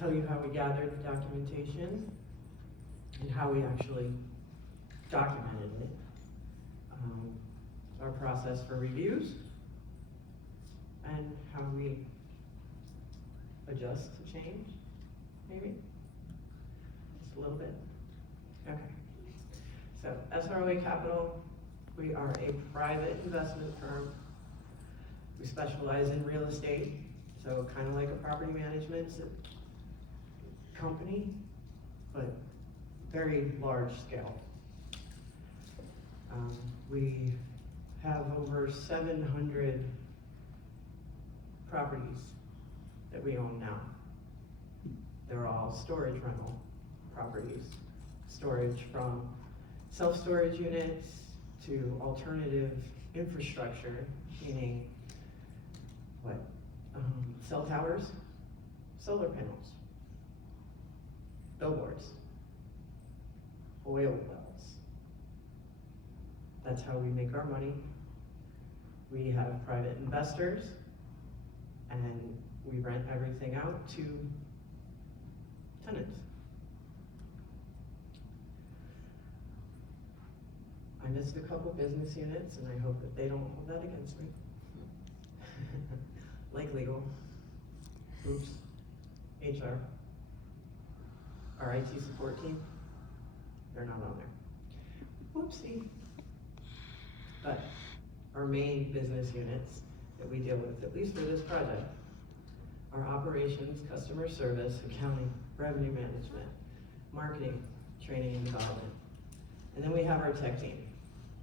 tell you how we gathered the documentation and how we actually documented it. Our process for reviews and how we adjust to change, maybe? Just a little bit? Okay. So SROA Capital, we are a private investment firm. We specialize in real estate, so kind of like a property management company, but very large scale. We have over 700 properties that we own now. They're all storage rental properties. Storage from self-storage units to alternative infrastructure, meaning what? Cell towers, solar panels, billboards, oil wells. That's how we make our money. We have private investors, and we rent everything out to tenants. I missed a couple business units, and I hope that they don't hold that against me. Like legal, oops, HR, our IT support team, they're not on there. Whoopsie. But our main business units that we deal with, at least for this project, are operations, customer service, accounting, revenue management, marketing, training and development. And then we have our tech team.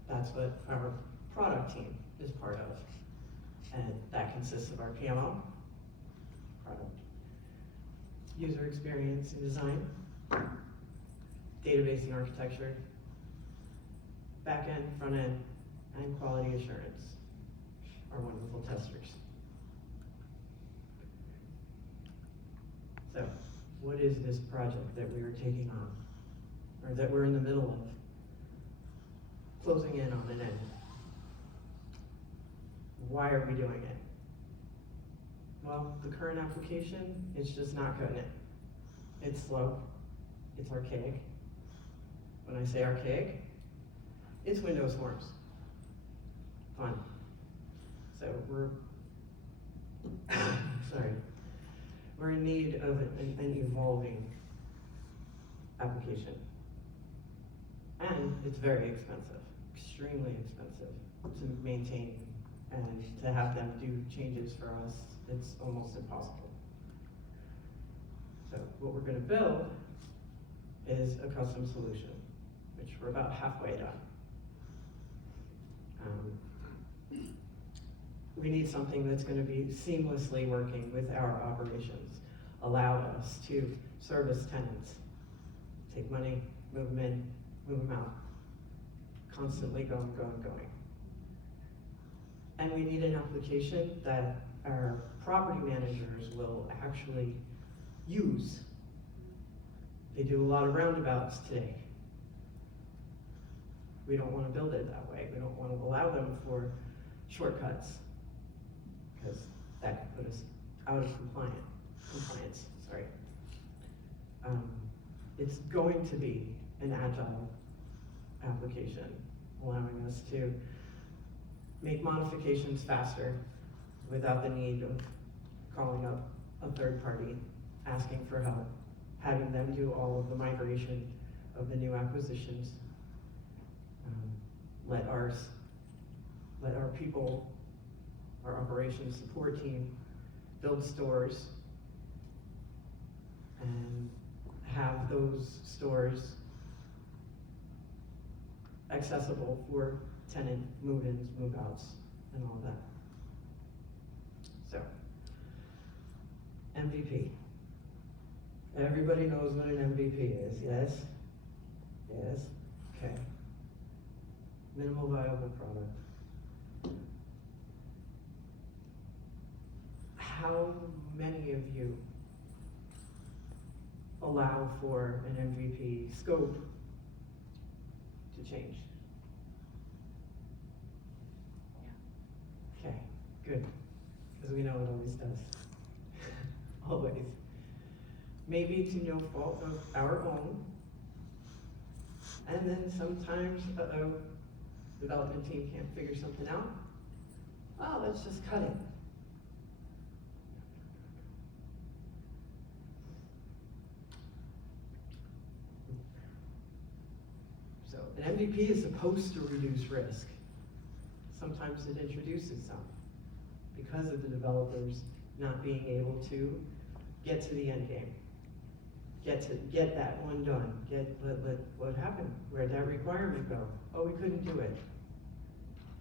That's what our product team is part of. And that consists of our PMO, product, user experience and design, database and architecture, back end, front end, and quality assurance, our wonderful testers. So, what is this project that we are taking on, or that we're in the middle of, closing in on an end? Why are we doing it? Well, the current application is just not cutting it. It's slow, it's archaic. When I say archaic, it's Windows Forms. Fun. So we're in need of an evolving application. And it's very expensive, extremely expensive to maintain, and to have them do changes for us, it's almost impossible. So what we're gonna build is a custom solution, which we're about halfway done. We need something that's going to be seamlessly working with our operations, allow us to service tenants, take money, move them in, move them out, constantly going. And we need an application that our property managers will actually use. They do a lot of roundabouts today. We don't want to build it that way. We don't want to allow them for shortcuts, because that could put us out of compliance. Sorry. It's going to be an agile application, allowing us to make modifications faster without the need of calling up a third party, asking for help, having them do all of the migration of the new acquisitions. Let our people, our operations support team, build stores and have those stores accessible for tenant move-ins, move-outs, and all of that. So, MVP. Everybody knows what an MVP is, yes? Yes? Okay. Minimal viable product. How many of you allow for an MVP scope to change? Okay, good, because we know it always does. Always. maybe to no fault of our own. And then sometimes, development team can't figure something out. Well, let's just cut it. So an MVP is supposed to reduce risk. Sometimes it introduces some because of the developers not being able to get to the end game. Get that one done. What happened? Where'd that requirement go? Oh, we couldn't do it.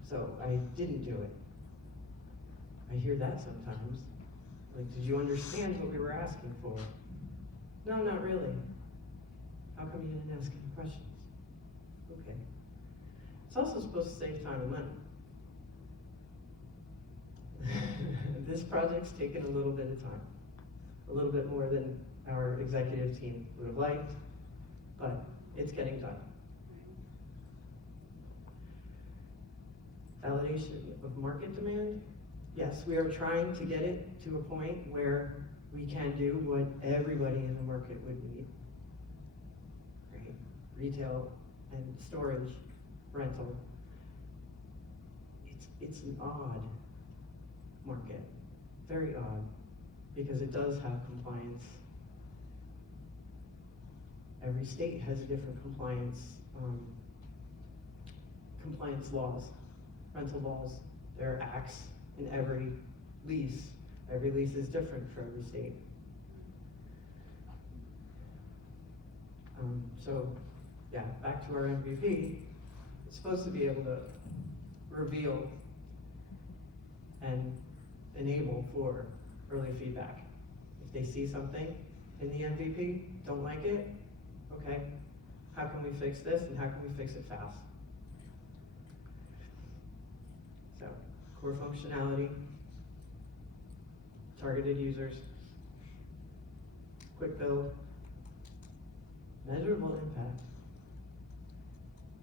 So I didn't do it. I hear that sometimes. Like, did you understand what we were asking for? No, not really. How come you didn't ask any questions? Okay. It's also supposed to save time and money. This project's taken a little bit of time. A little bit more than our executive team would have liked, but it's getting done. Validation of market demand. Yes, we are trying to get it to a point where we can do what everybody in the market would need. Right? Retail and storage, rental. It's an odd market, very odd, because it does have compliance. Every state has different compliance laws, rental laws. There are acts in every lease. Every lease is different for every state. So, yeah, back to our MVP. It's supposed to be able to reveal and enable for early feedback. If they see something in the MVP, don't like it, okay, how can we fix this and how can we fix it fast? So, core functionality, targeted users, quick build, measurable impact,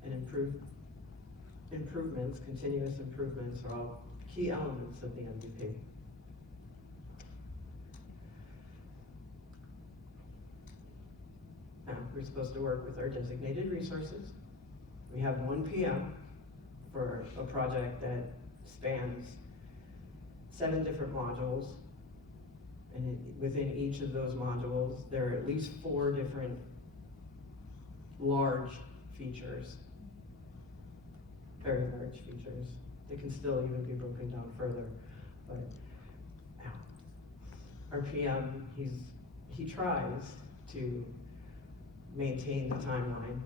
and improvements, continuous improvements are all key elements of the MVP. Now, we're supposed to work with our designated resources. We have one PM for a project that spans 7 different modules. And within each of those modules, there are at least 4 different large features, very large features. They can still even be broken down further. But our PM, he tries to maintain the timeline,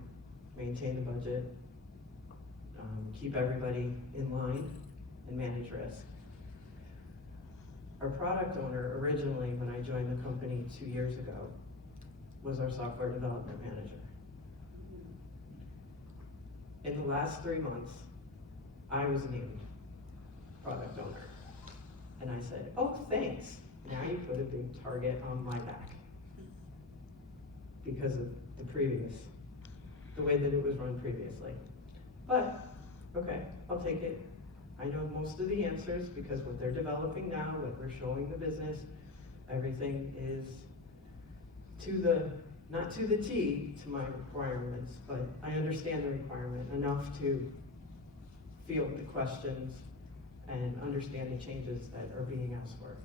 maintain the budget, keep everybody in line, and manage risk. Our product owner, originally when I joined the company 2 years ago, was our software development manager. In the last 3 months, I was named product owner. And I said, oh, thanks. Now you put a big target on my back. Because of the way that it was run previously. But, okay, I'll take it. I know most of the answers because what they're developing now, what we're showing the business, everything is not to the T to my requirements, but I understand the requirement enough to field the questions and understand the changes that are being asked for.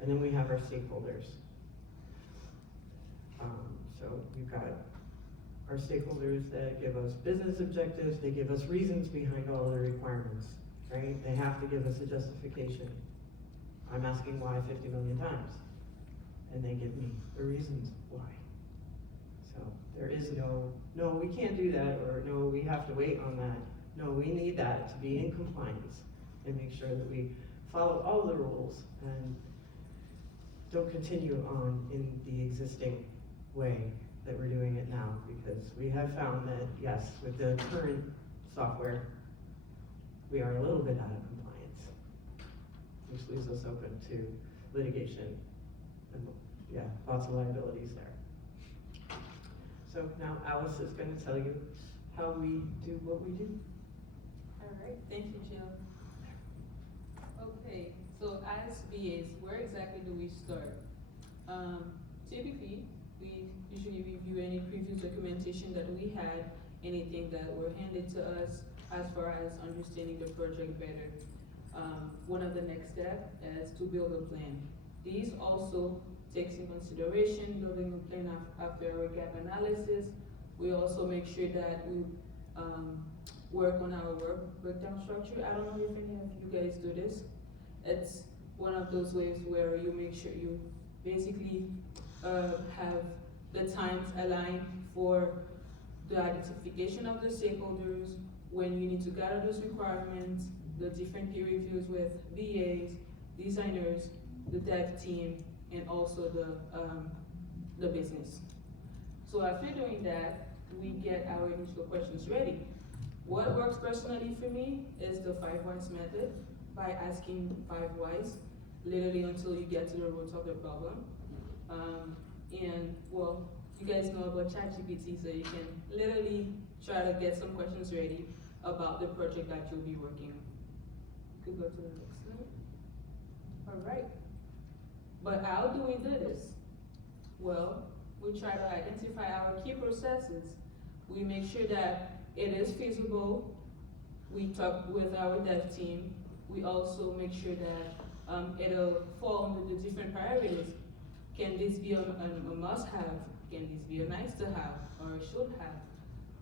And then we have our stakeholders. So we've got our stakeholders that give us business objectives, they give us reasons behind all the requirements, right? They have to give us a justification. I'm asking why 50 million times, and they give me the reasons why. So there is no, we can't do that, or no, we have to wait on that. No, we need that to be in compliance and make sure that we follow all the rules and don't continue on in the existing way that we're doing it now, because we have found that, yes, with the current software, we are a little bit out of compliance, which leaves us open to litigation and, yeah, lots of liabilities there. So now Alice is going to tell you how we do what we do. All right, thank you, Jill. Okay, so as VAs, where exactly do we start? typically, we usually review any previous documentation that we had, anything that were handed to us as far as understanding the project better. One of the next steps is to build a plan. These also takes in consideration building a plan after our gap analysis. We also make sure that we work on our work breakdown structure. I don't know if any of you guys do this. It's one of those ways where you make sure you basically have the times aligned for the identification of the stakeholders, when you need to gather those requirements, the different peer reviews with BAs, designers, the dev team, and also the business. So after doing that, we get our initial questions ready. What works personally for me is the 5 whys method, by asking 5 whys, literally until you get to the root of the problem. And well, you guys know about ChatGPT, so you can literally try to get some questions ready about the project that you'll be working on. You could go to the next slide. All right. But how do we do this? Well, we try to identify our key processes. We make sure that it is feasible. We talk with our dev team. We also make sure that it'll fall under the different priorities. Can this be a must-have? Can this be a nice-to-have or a should-have?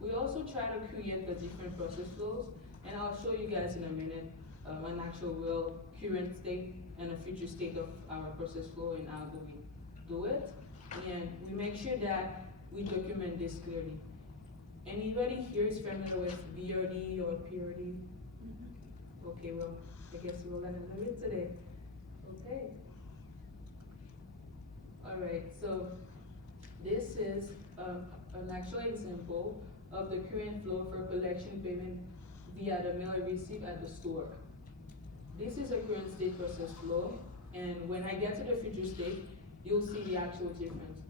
We also try to create the different process flows, and I'll show you guys in a minute an actual real current state and a future state of our process flow and how do we do it. And we make sure that we document this clearly. Anybody here is familiar with BRD or PRD? Okay, well, I guess we're gonna do it today. Okay. All right, so this is an actual example of the current flow for collection payment via the mail received at the store. This is a current state process flow, and when I get to the future state, you'll see the actual difference.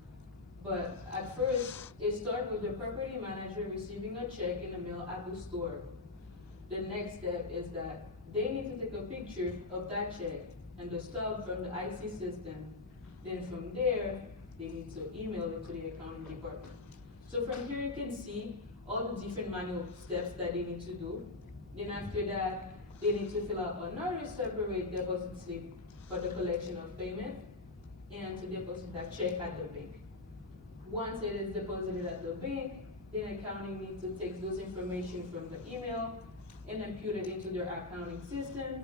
But at first, it starts with the property manager receiving a check in the mail at the store. The next step is that they need to take a picture of that check and the stub from the IC system. Then from there, they need to email it to the accounting department. So from here you can see all the different manual steps that they need to do. Then after that, they need to fill out another separate deposit slip for the collection of payment and to deposit that check at the bank. Once it is deposited at the bank, then accounting needs to take those information from the email and impute it into their accounting system.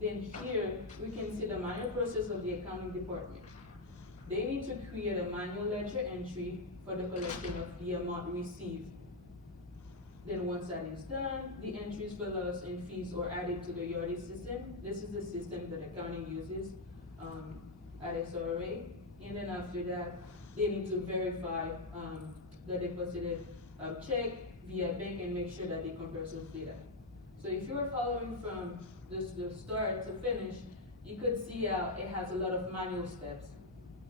Then here, we can see the manual process of the accounting department. They need to create a manual ledger entry for the collection of the amount received. Then once that is done, the entries for loss and fees are added to the Yardi system. This is the system that accounting uses at SRA. And then after that, they need to verify the deposited check via bank and make sure that they compare those data. So if you are following from the start to finish, you could see how it has a lot of manual steps.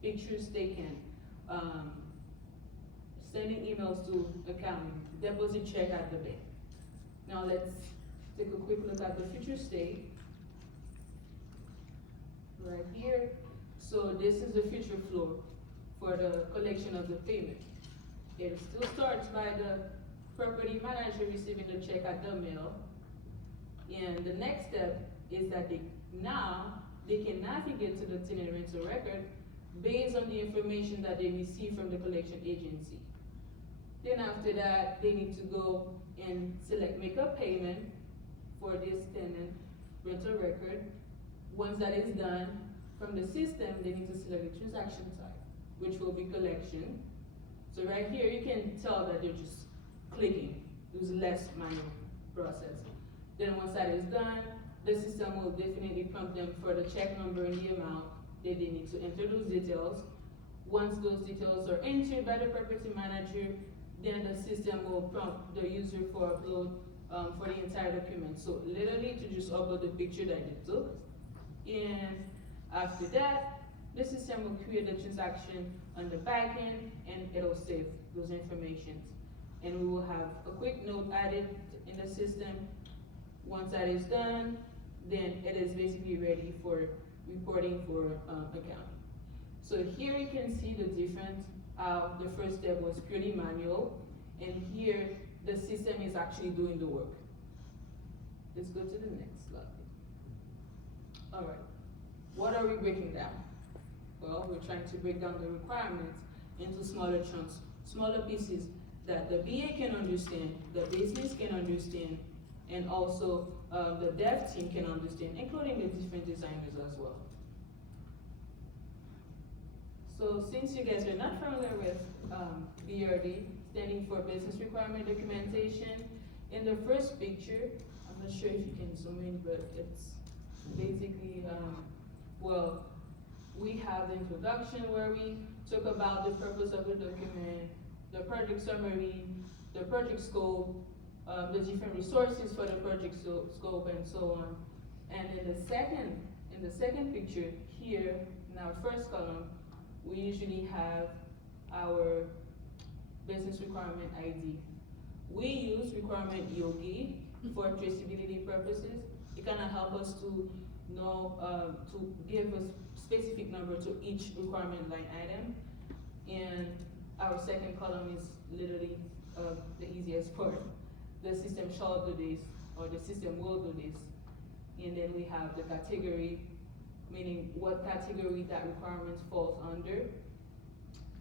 Pictures taken, sending emails to accounting, deposit check at the bank. Now let's take a quick look at the future state. Right here. So this is the future flow for the collection of the payment. It still starts by the property manager receiving the check at the mail. And the next step is that they can navigate to the tenant rental record based on the information that they receive from the collection agency. Then after that, they need to go and make a payment for this tenant rental record. Once that is done, from the system, they need to select the transaction type, which will be collection. So right here, you can tell that they're just clicking. There's less manual process. Then once that is done, the system will definitely prompt them for the check number and the amount that they need to enter those details. Once those details are entered by the property manager, then the system will prompt the user for upload for the entire document. So literally to just upload the picture that they took. And after that, the system will create the transaction on the back end and it'll save those informations. And we will have a quick note added in the system. Once that is done, then it is basically ready for reporting for accounting. So here you can see the difference. The first step was purely manual, and here the system is actually doing the work. Let's go to the next slide. All right, what are we breaking down? Well, we're trying to break down the requirements into smaller chunks, smaller pieces that the BA can understand, the business can understand, and also the dev team can understand, including the different designers as well. So since you guys are not familiar with BRD, standing for Business Requirement Documentation, in the first picture, I'm not sure if you can zoom in, but it's basically, well, we have the introduction where we talk about the purpose of the document, the project summary, the project scope, the different resources for the project scope, and so on. And in the second picture here, in our first column, we usually have our business requirement ID. We use requirement yogi for traceability purposes. It kind of helps us to know, to give a specific number to each requirement line item. And our second column is literally the easiest part. The system shall do this, or the system will do this. And then we have the category, meaning what category that requirement falls under.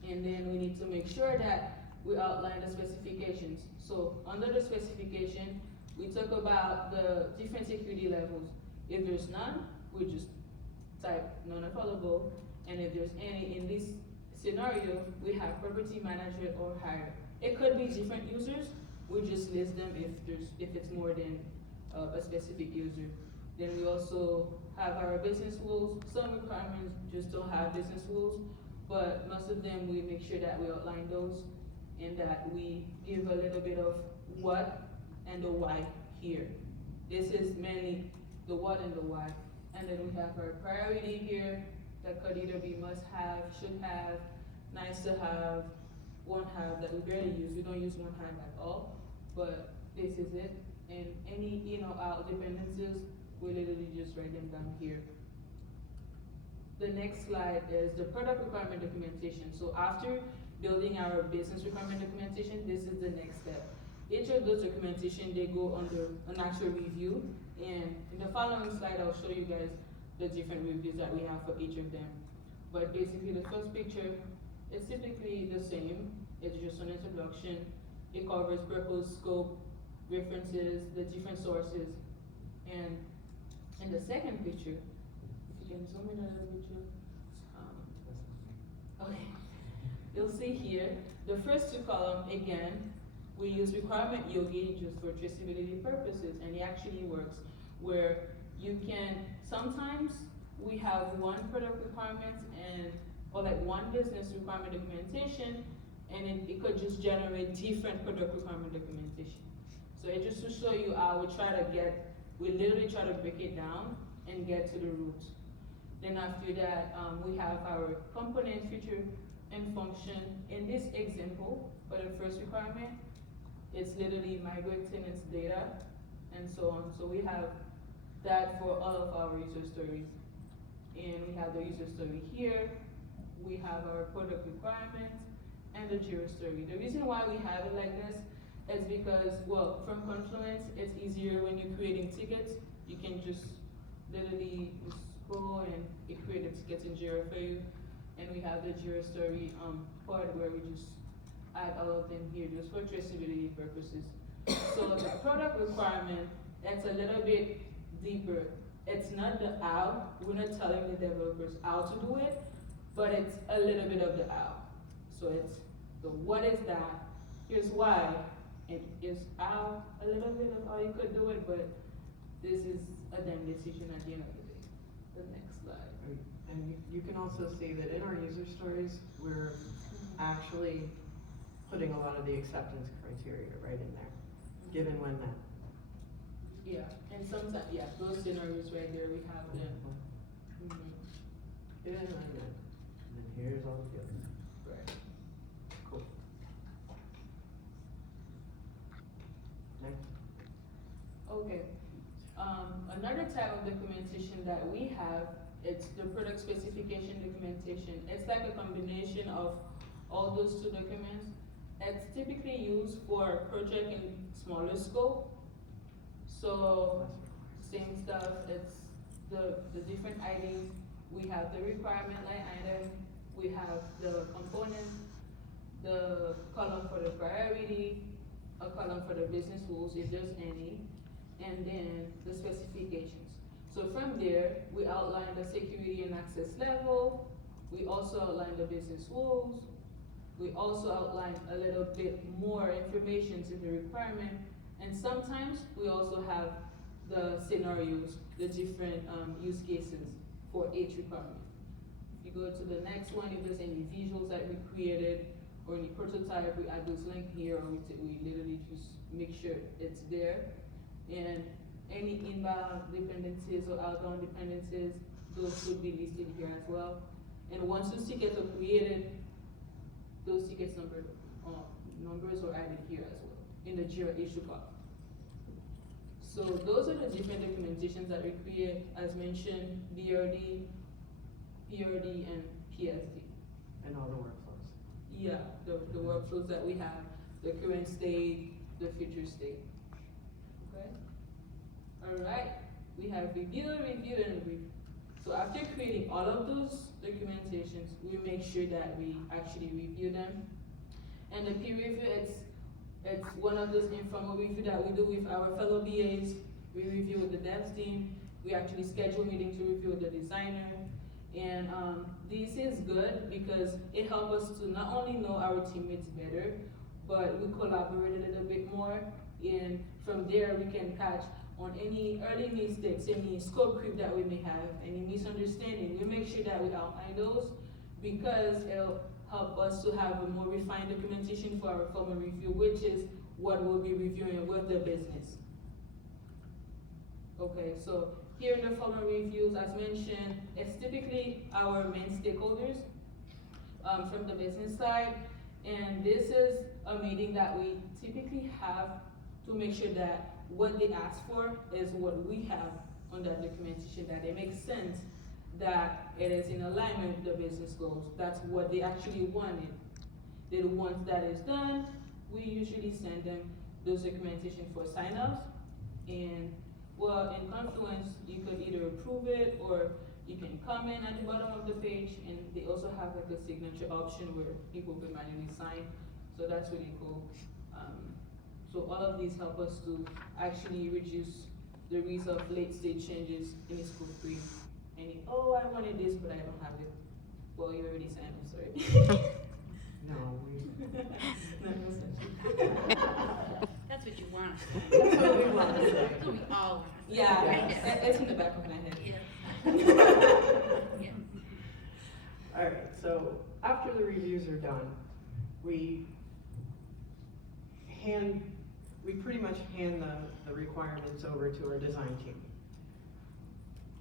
And then we need to make sure that we outline the specifications. So under the specification, we talk about the different security levels. If there's none, we just type non-available. And if there's any, in this scenario, we have property manager or higher. It could be different users. We just list them if it's more than a specific user. Then we also have our business rules. Some requirements just don't have business rules, but most of them we make sure that we outline those and that we give a little bit of what and the why here. This is mainly the what and the why. And then we have our priority here that could either be must have, should have, nice to have, won't have, that we barely use. We don't use won't have at all, but this is it. And any out dependencies, we literally just write them down here. The next slide is the product requirement documentation. So after building our business requirement documentation, this is the next step. Each of those documentation, they go under an actual review. And in the following slide, I'll show you guys the different reviews that we have for each of them. But basically the first picture is typically the same. It's just an introduction. It covers purpose, scope, references, the different sources. And in the second picture, if you can zoom in a little bit, okay. You'll see here, the first two columns, again, we use requirement yogi just for traceability purposes, and it actually works where you can, sometimes we have one product requirement or like one business requirement documentation, and it could just generate different product requirement documentation. So it just to show you how we literally try to break it down and get to the root. Then after that, we have our component, feature, and function. In this example, for the first requirement, it's literally migrate tenants data, and so on. So we have that for all of our user stories. And we have the user story here. We have our product requirements and the Jira story. The reason why we have it like this is because, well, from Confluence, it's easier when you're creating tickets. You can just literally scroll and it creates tickets in Jira for you. And we have the Jira story part where we just add all of them here just for traceability purposes. So the product requirement, that's a little bit deeper. It's not the how. We're not telling the developers how to do it, but it's a little bit of the how. So it's the what is that, here's why, and here's how, a little bit of how you could do it, but this is a damn decision at the end of the day. The next slide. And you can also see that in our user stories, we're actually putting a lot of the acceptance criteria right in there, given when that. Yeah, and sometimes, yeah, those scenarios right there, we have them. Given when that. And then here's all the others. Right. Cool. Next. Okay. Another type of documentation that we have it's the product specification documentation. It's like a combination of all those two documents. It's typically used for project in smaller scope. So same stuff, it's the different IDs. We have the requirement line item, we have the component, the column for the priority, a column for the business rules if there's any, and then the specifications. So from there, we outline the security and access level, we also outline the business rules, we also outline a little bit more information to the requirement, and sometimes we also have the scenarios, the different use cases for each requirement. If you go to the next one, if there's any visuals that we created or any prototype, we add those links here, or we literally just make sure it's there. And any inbound dependencies or outbound dependencies, those should be listed here as well. And once those tickets are created, those tickets numbers are added here as well in the JIRA issue file. So those are the different documentations that we create, as mentioned, BRD, PRD, and PSD. And all the workflows. Yeah, the workflows that we have, the current state, the future state. Okay? Alright, we have review, and review. So after creating all of those documentations, we make sure that we actually review them. And the peer review, it's one of those informal review that we do with our fellow BAs. We review with the devs team. We actually schedule meetings to review with the designer. And this is good because it helps us to not only know our teammates better, but we collaborate a little bit more. And from there, we can catch on any early mistakes, any scope creep that we may have, any misunderstanding. We make sure that we outline those because it'll help us to have a more refined documentation for our formal review, which is what we'll be reviewing with the business. Okay, so here in the formal reviews, as mentioned, it's typically our main stakeholders from the business side, and this is a meeting that we typically have to make sure that what they ask for is what we have on that documentation, that it makes sense, that it is in alignment with the business goals. That's what they actually wanted. Then once that is done, we usually send them those documentation for sign-offs. And well, in Confluence, you could either approve it or you can comment at the bottom of the page, and they also have like a signature option where people can manually sign. So that's really cool. So all of these help us to actually reduce the risk of late stage changes in a scope creep. Oh, I wanted this, but I don't have it. Well, you already signed, I'm sorry. No, we. No such. That's what you want. That's what we want to say. That's what we all want to say. Yeah, Right? it's in the back of my head. Yeah. All right, so after the reviews are done, we pretty much hand the requirements over to our design team.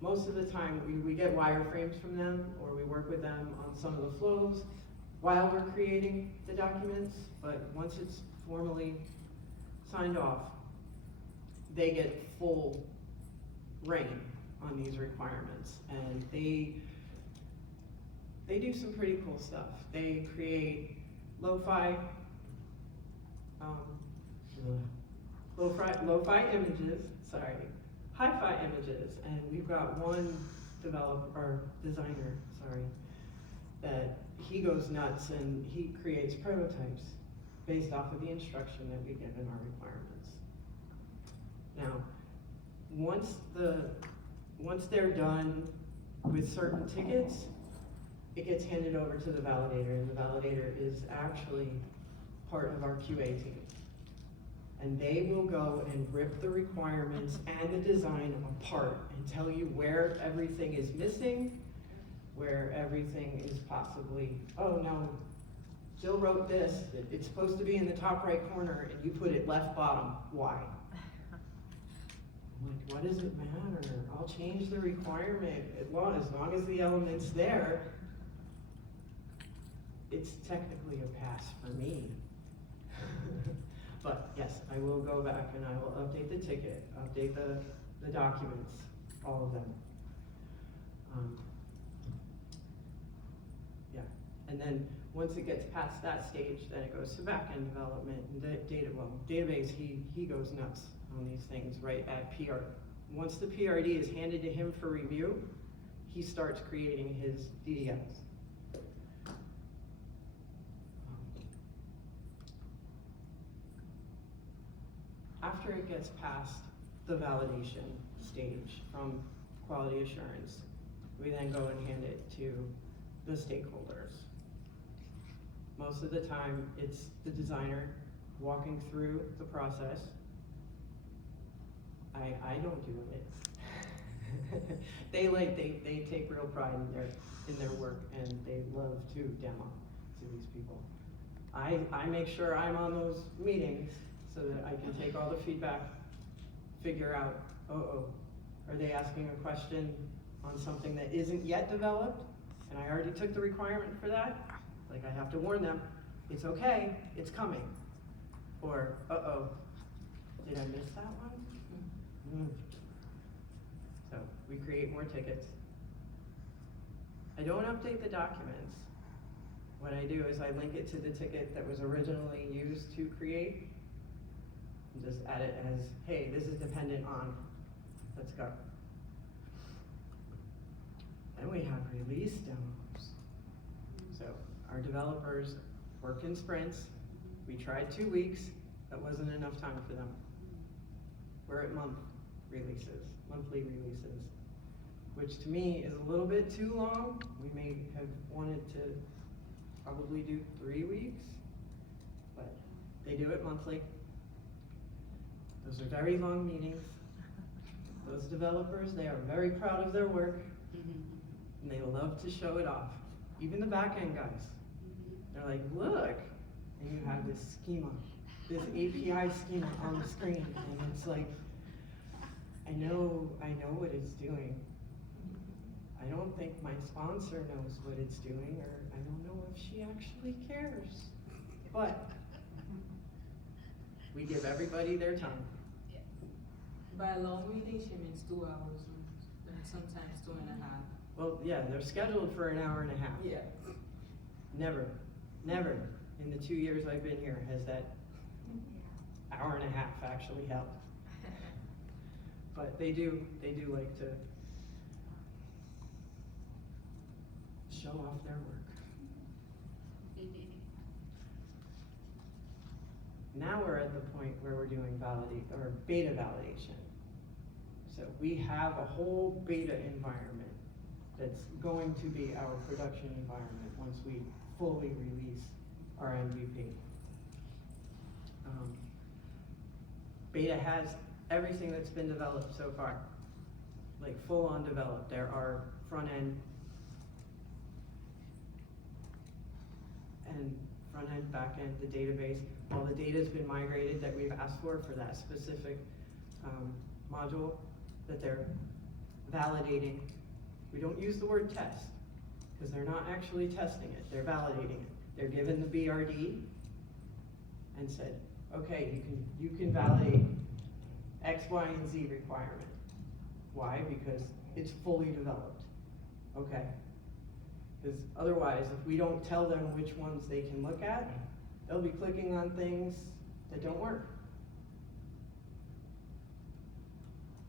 Most of the time, we get wireframes from them, or we work with them on some of the flows while we're creating the documents, but once it's formally signed off, they get full reign on these requirements, and they do some pretty cool stuff. They create lo-fi images, hi-fi images, and we've got one designer, that he goes nuts and he creates prototypes based off of the instruction that we give in our requirements. Now, once they're done with certain tickets, it gets handed over to the validator, and the validator is actually part of our QA team. And they will go and rip the requirements and the design apart and tell you where everything is missing, where everything is possibly, oh no, Jill wrote this, it's supposed to be in the top right corner and you put it left bottom, why? I'm like, what does it matter? I'll change the requirement as long as the element's there. It's technically a pass for me. But yes, I will go back and I will update the ticket, update the documents, all of them. And then, once it gets past that stage, then it goes to back-end development, and database, he goes nuts on these things right at PR. Once the PRD is handed to him for review, he starts creating his DDX. After it gets past the validation stage from quality assurance, we then go and hand it to the stakeholders. Most of the time, it's the designer walking through the process. I don't do it. They take real pride in their work, and they love to demo to these people. I make sure I'm on those meetings so that I can take all the feedback, figure out, are they asking a question on something that isn't yet developed, and I already took the requirement for that? Like, I have to warn them, it's okay, it's coming. Or, did I miss that one? So, we create more tickets. I don't update the documents. What I do is I link it to the ticket that was originally used to create, and just add it as, hey, this is dependent on, let's go. Then we have release demos. So our developers work in sprints. We tried 2 weeks, that wasn't enough time for them. We're at monthly releases, which to me is a little bit too long. We may have wanted to probably do 3 weeks, but they do it monthly. Those are very long meetings. Those developers, they are very proud of their work, and they love to show it off. Even the back-end guys. They're like, look, and you have this schema, this API schema on the screen, and it's like, I know what it's doing. I don't think my sponsor knows what it's doing, or I don't know if she actually cares. But we give everybody their time. By a long meeting, she means 2 hours, and sometimes 2.5. Well, yeah, they're scheduled for an hour and a half. Yeah. Never in the 2 years I've been here has that hour and a half actually helped. But they do like to show off their work. Now we're at the point where we're doing beta validation. So we have a whole beta environment that's going to be our production environment once we fully release our MVP. Beta has everything that's been developed so far, like full on developed. There are front end, back end, the database. All the data's been migrated that we've asked for that specific module that they're validating. We don't use the word test, because they're not actually testing it, they're validating it. They're given the BRD and said, okay, you can validate X, Y, and Z requirement. Why? Because it's fully developed. Okay. Because otherwise, if we don't tell them which ones they can look at, they'll be clicking on things that don't work.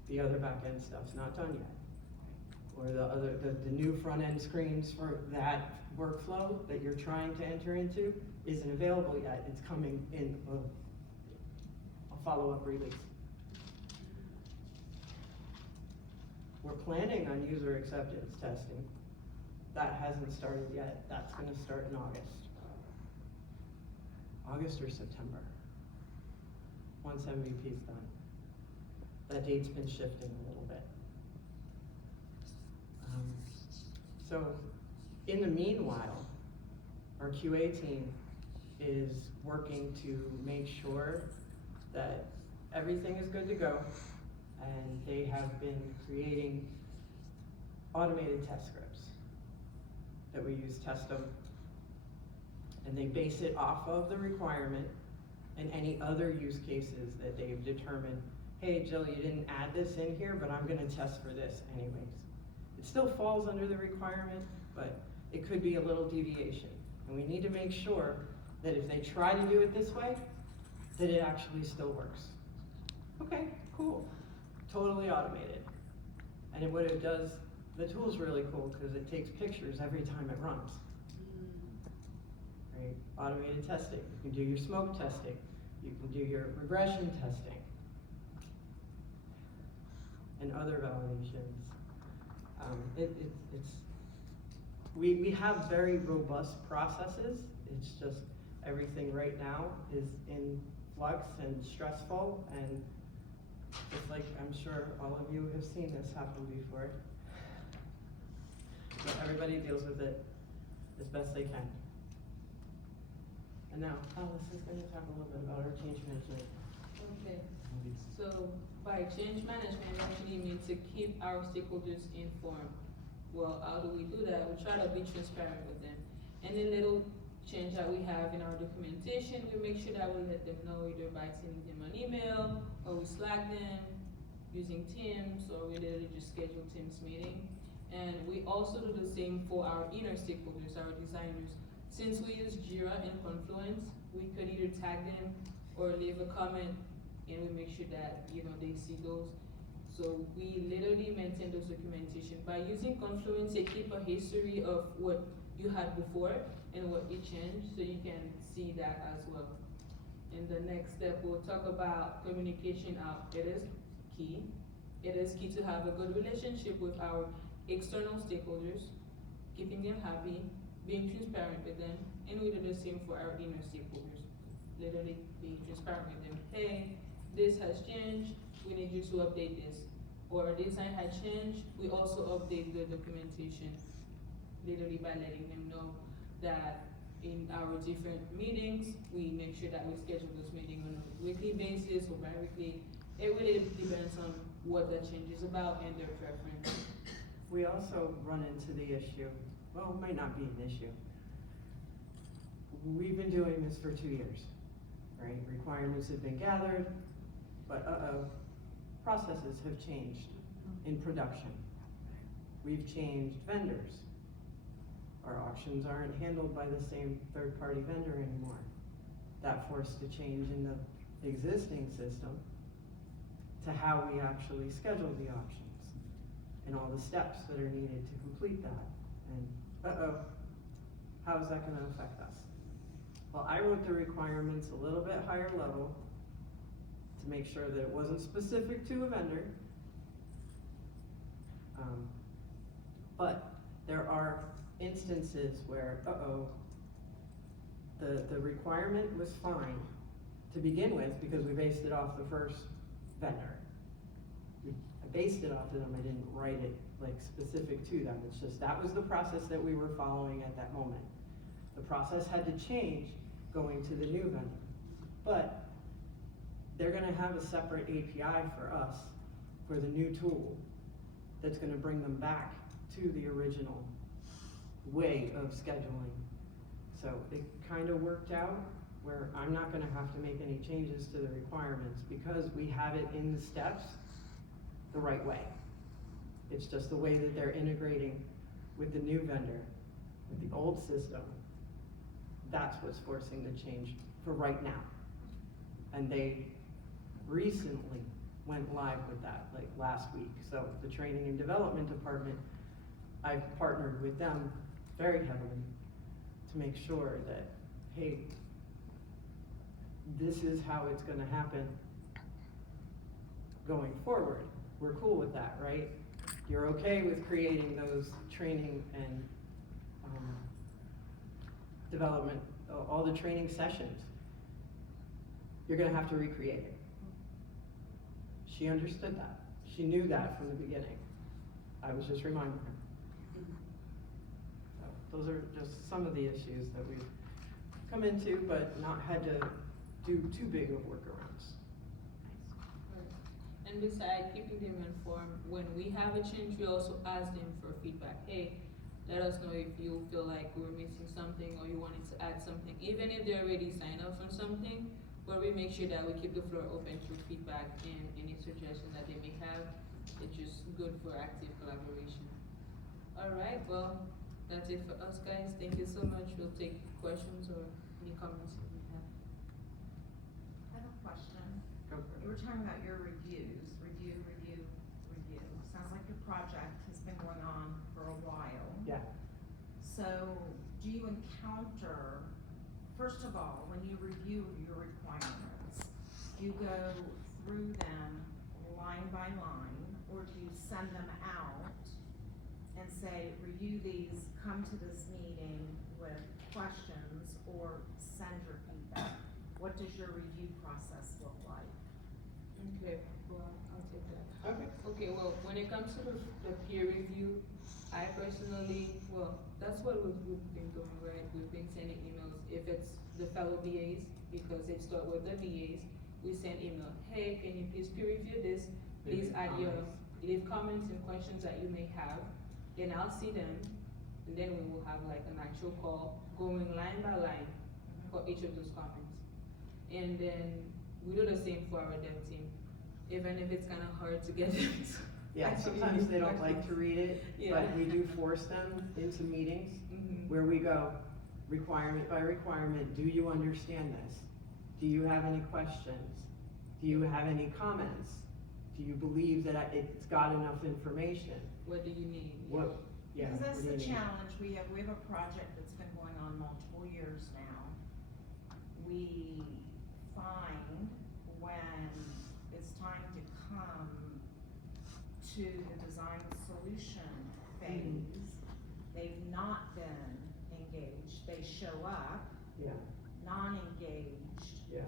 The other back-end stuff's not done yet. Or the new front-end screens for that workflow that you're trying to enter into isn't available yet. It's coming in a follow-up release. We're planning on user acceptance testing. That hasn't started yet. That's gonna start in August. August or September, once MVP's done. That date's been shifting a little bit. So in the meanwhile, our QA team is working to make sure that everything is good to go, and they have been creating automated test scripts that we use test them, and they base it off of the requirement and any other use cases that they've determined, hey Jill, you didn't add this in here, but I'm gonna test for this anyways. It still falls under the requirement, but it could be a little deviation. And we need to make sure that if they try to do it this way, that it actually still works. Okay, cool, totally automated. And what it does, the tool's really cool because it takes pictures every time it runs. Right? Automated testing, you can do your smoke testing, you can do your regression testing, and other validations. We have very robust processes, it's just everything right now is in flux and stressful, and it's like, I'm sure all of you have seen this happen before. But everybody deals with it as best they can. And now, Alice is going to talk a little bit about our change management. Okay, so by change management, we actually mean to keep our stakeholders informed. Well, how do we do that? We try to be transparent with them. Any little change that we have in our documentation, we make sure that we let them know either by sending them an email, or we Slack them, using Teams, or we literally just schedule Teams meeting. And we also do the same for our inner stakeholders, our designers. Since we use Jira and Confluence, we could either tag them or leave a comment, and we make sure that, you know, they see those. So we literally maintain those documentation. By using Confluence, they keep a history of what you had before and what you changed, so you can see that as well. In the next step, we'll talk about communication out. It is key. It is key to have a good relationship with our external stakeholders, keeping them happy, being transparent with them, and we do the same for our inner stakeholders. Literally being transparent with them. Hey, this has changed, we need you to update this. Or our design had changed, we also update the documentation, literally by letting them know that in our different meetings, we make sure that we schedule this meeting on a weekly basis or bi-weekly. It really depends on what that change is about and their preference. We also run into the issue, well, it might not be an issue. We've been doing this for 2 years, right? Requirements have been gathered, but processes have changed in production. We've changed vendors. Our auctions aren't handled by the same third-party vendor anymore. That forced a change in the existing system to how we actually schedule the auctions and all the steps that are needed to complete that. And how is that gonna affect us? Well, I wrote the requirements a little bit higher level to make sure that it wasn't specific to a vendor. But there are instances where, the requirement was fine to begin with because we based it off the first vendor. I based it off of them, I didn't write it like specific to them. It's just, that was the process that we were following at that moment. The process had to change going to the new vendor. But they're gonna have a separate API for us, for the new tool, that's gonna bring them back to the original way of scheduling. So it kind of worked out where I'm not gonna have to make any changes to the requirements because we have it in the steps the right way. It's just the way that they're integrating with the new vendor, with the old system. That's what's forcing the change for right now. And they recently went live with that, like last week. So the training and development department, I've partnered with them very heavily to make sure that, hey, this is how it's gonna happen going forward. We're cool with that, right? You're okay with creating those training and development, all the training sessions. You're gonna have to recreate it. She understood that. She knew that from the beginning. I was just reminding her. So those are just some of the issues that we've come into, but not had to do too big of workarounds. And besides keeping them informed, when we have a change, we also ask them for feedback. Hey, let us know if you feel like we're missing something or you wanted to add something. Even if they already signed up for something, where we make sure that we keep the floor open for feedback and any suggestions that they may have. It's just good for active collaboration. All right, well, That's it for us, guys. Thank you so much. We'll take questions or any comments you may have. I have a question. Go for You it. were talking about your reviews, review. Sounds like your project has been going on for a while. Yeah. So, do you encounter, first of all, when you review your requirements, do you go through them line by line, or do you send them out and say, review these, come to this meeting with questions, or send your feedback? What does your review process look like? Okay, well, I'll take that. Okay. Okay, well, when it comes to the peer review, I personally, well, that's what we've been doing, right? We've been sending emails, if it's the fellow BAs, because they start with the BAs, we send email, hey, can you please peer review this? Please leave comments and questions that you may have, then I'll see them, and then we will have like an actual call, going line by line for each of those comments. And then we do the same for our dev team, even if it's kinda hard to get them to. Yeah, actually sometimes they read don't like to read it, Yeah. but we do force them into meetings Mhm. where we go requirement by requirement. Do you understand this? Do you have any questions? Do you have any comments? Do you believe that it's got enough information? What do you need? What, yeah. Because that's what do the you need? challenge, we have a project that's been going on multiple years now. We find when it's time to come to the design solution phase, they've not been engaged, they show up, Yeah, non-engaged, yeah,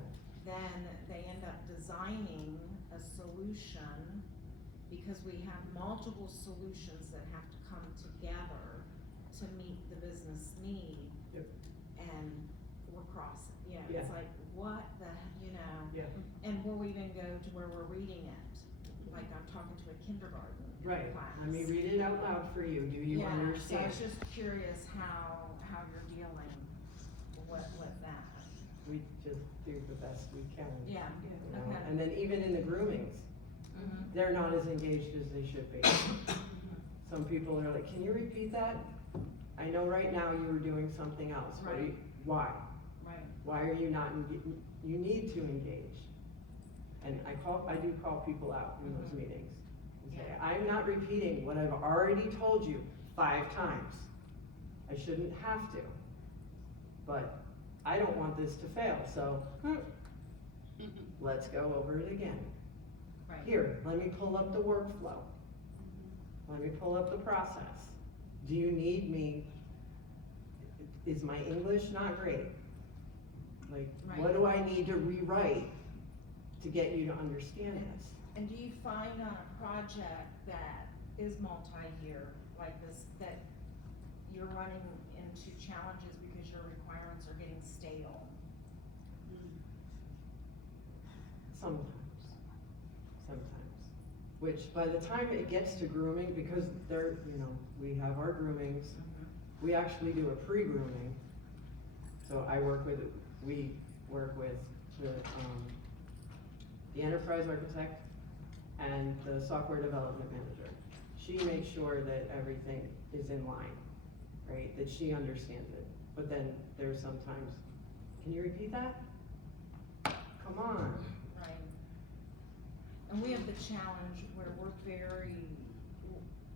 then they end up designing a solution because we have multiple solutions that have to come together to meet the business need. Yep. And we're crossing, you know, Yeah. it's like, what the, you know, yeah. and we'll even go to where we're reading it, like I'm talking to a kindergarten Right, class. let me read it out loud for you. Do you Yeah, so I understand? was just curious how you're dealing with that. We just do the best we can. Yeah, You know? okay. And then even in the groomings, Mhm. they're not as engaged as they should be. Some people are like, can you repeat that? I know right now you were doing something else. What are you- Right. Why? Right. Why are you not, you need to engage. And I do call people out in those Mhm. meetings. And say, Yeah. I'm not repeating what I've already told you 5 times. I shouldn't have to. But I don't want this to fail, so let's go over it again. Right. Here, let me pull up the workflow. Let me pull up the process. Do you need me? Is my English not great? Like, what Right. do I need to rewrite to get you to understand this? And do you find on a project that is multi-year, like this, that you're running into challenges because your requirements are getting stale? Sometimes. Which, by the time it gets to grooming, because they're, we have our groomings, we actually do a pre-grooming. So we work with the enterprise architect and the software development manager. She makes sure that everything is in line, right? That she understands it. But then there's sometimes, can you repeat that? Come on. Right. And we have the challenge where we're very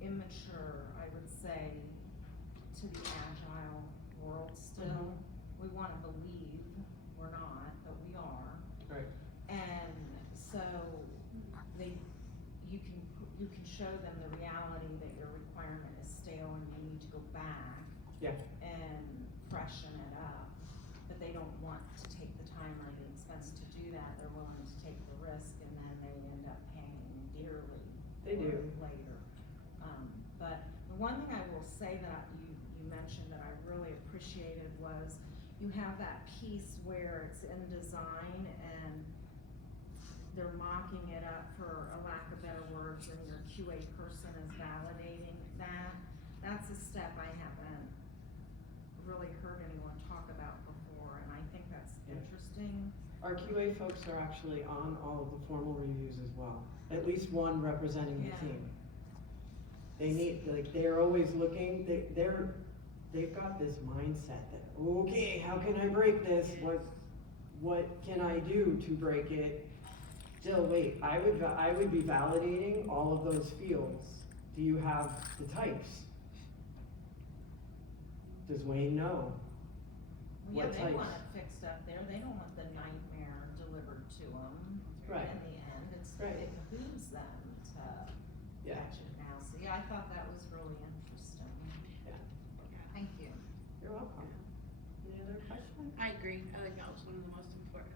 immature, I would say, to the agile world still. We wanna believe we're not, but we are. Right. And so you can show them the reality that your requirement is stale and you need to go back. Yeah. And freshen it up, but they don't want to take the time or the expense to do that. They're willing to take the risk and then they end up paying dearly. They for do. it later. But the one thing I will say that you mentioned that I really appreciated was you have that piece where it's in design and they're mocking it up, for a lack of better words, and your QA person is validating that. That's a step I haven't really heard anyone talk about before, and I think that's Yeah. interesting. Our QA folks are actually on all of the formal reviews as well, at least one representing the Yeah. team. They need, they're always looking, they've got this mindset that, okay, how can I break this? What can I do to break it? Still, wait, I would be validating all of those fields. Do you have the types? Does Wayne know? Yeah, What they types? want it fixed up there, they don't want the nightmare delivered to them. Right. In the end, Right. it behooves them to Yeah. catch it now, so yeah, I thought that was really interesting. Yeah. Thank you. You're welcome. Any other questions? I agree. I think that was one of the most important,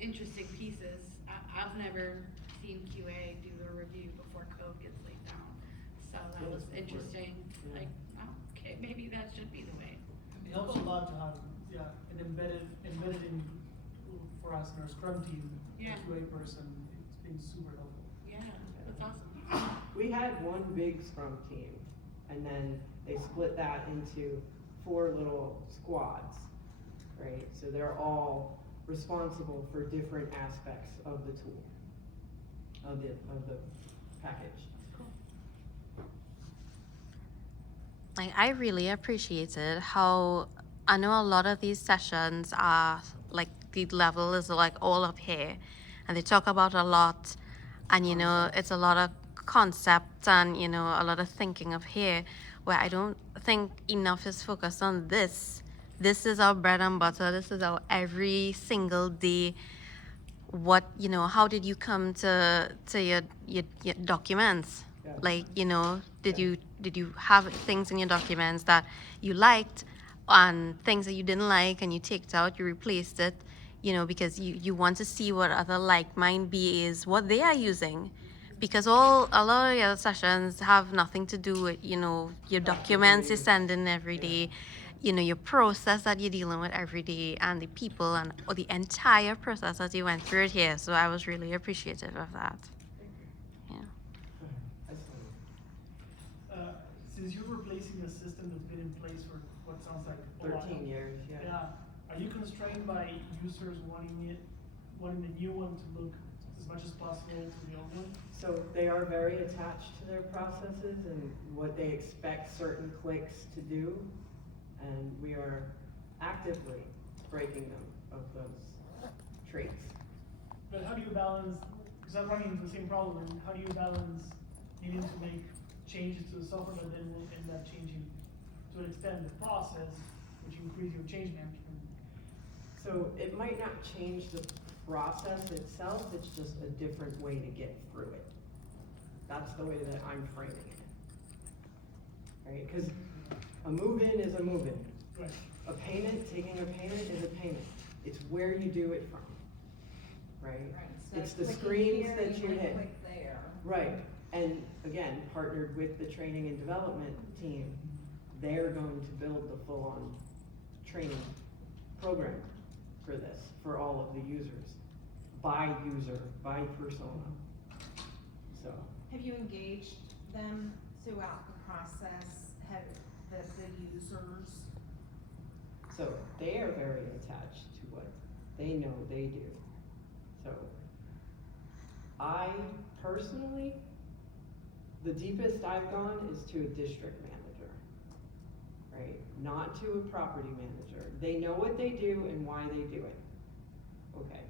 interesting pieces. I've never seen QA do a review before code gets laid down. So that was interesting. Yeah. Oh, okay, maybe that should be the way. It helps a lot to have, an embedded in, for us in our Scrum team, Yeah. a QA person, it's been super helpful. Yeah, that's awesome. We had one big Scrum team, and then they split that into 4 little squads, right? So they're all responsible for different aspects of the tool, of the package. Like, I really appreciated how I know a lot of these sessions are like the level is like all up here, and they talk about a lot, and it's a lot of concepts and a lot of thinking of here, where I don't think enough is focused on this. This is our bread and butter. This is our every single day. What how did you come to your documents? Yeah. Like did you have things in your documents that you liked and things that you didn't like, and you take out, you replaced it, because you want to see what other like-minded BAs what they are using, because a lot of the other sessions have nothing to do with your documents you're sending every day, your process that you're dealing with every day, and the people or the entire process that you went through it here. So I was really appreciative of that. Yeah. Since you're replacing a system that's been in place for what sounds like a while. 13 years, yeah. Yeah, are you constrained by users wanting the new one to look as much as possible to the old one? So they are very attached to their processes and what they expect certain clicks to do, and we are actively breaking them of those traits. But how do you balance, because I'm running into the same problem, and how do you balance needing to make changes to the software, but then will end up changing to an extent the process, which increase your change management? So it might not change the process itself, it's just a different way to get through it. That's the way that I'm framing it. Right, because a move-in is a move-in. Right. A payment, taking a payment is a payment. It's where you do it from, right? Right, It's so the clicking screens here, that you can hit. click there. Right, and again, partnered with the training and development team, they're going to build the full-on training program for this, for all of the users, by user, by persona. So, Have you engaged them throughout the process, have the users? so they are very attached to what they know they do. So, I personally, the deepest I've gone is to a district manager, right? Not to a property manager. They know what they do and why they do it. Okay.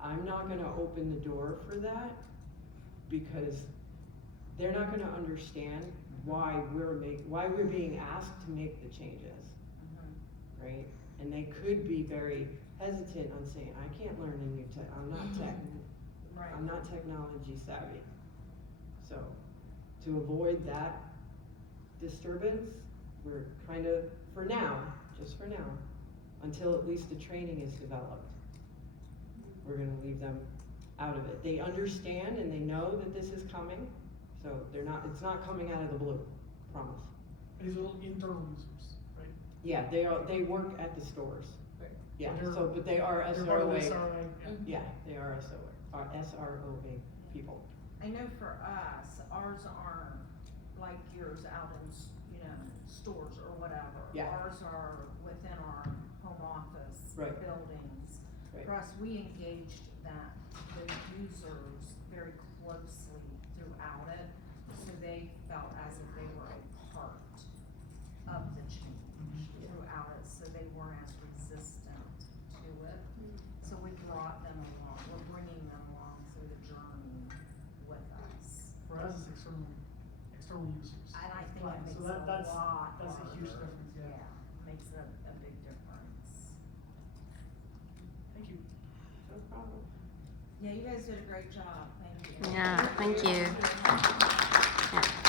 I'm not gonna open the door for that because they're not gonna understand why we're being asked to make the changes, right? And they could be very hesitant on saying, I can't learn a new I'm not technology savvy. So, to avoid that disturbance, we're kind of, for now, just for now, until at least the training is developed, we're gonna leave them out of it. They understand and they know that this is coming, so it's not coming out of the blue, promise. And these are all internal users, right? Yeah, they work at the stores. Right. Yeah, So but they are they're part of SROA. the SRA, yeah. Yeah, they are SROA people. I know for us, ours aren't like yours out in, stores or whatever. Yeah. Ours are within our home office Right. buildings. Right. For us, we engaged the users very closely throughout it, so they felt as if they were a part of the change throughout it, so they weren't as resistant to it. So we brought them along, we're bringing them along through the journey with us. For us, it's external users. And I think it Right, makes so it a that's lot a huge harder. difference, yeah. Makes a big difference. Thank you. No problem. Yeah, you guys did a great job, thank you. Yeah, thank you. Yeah.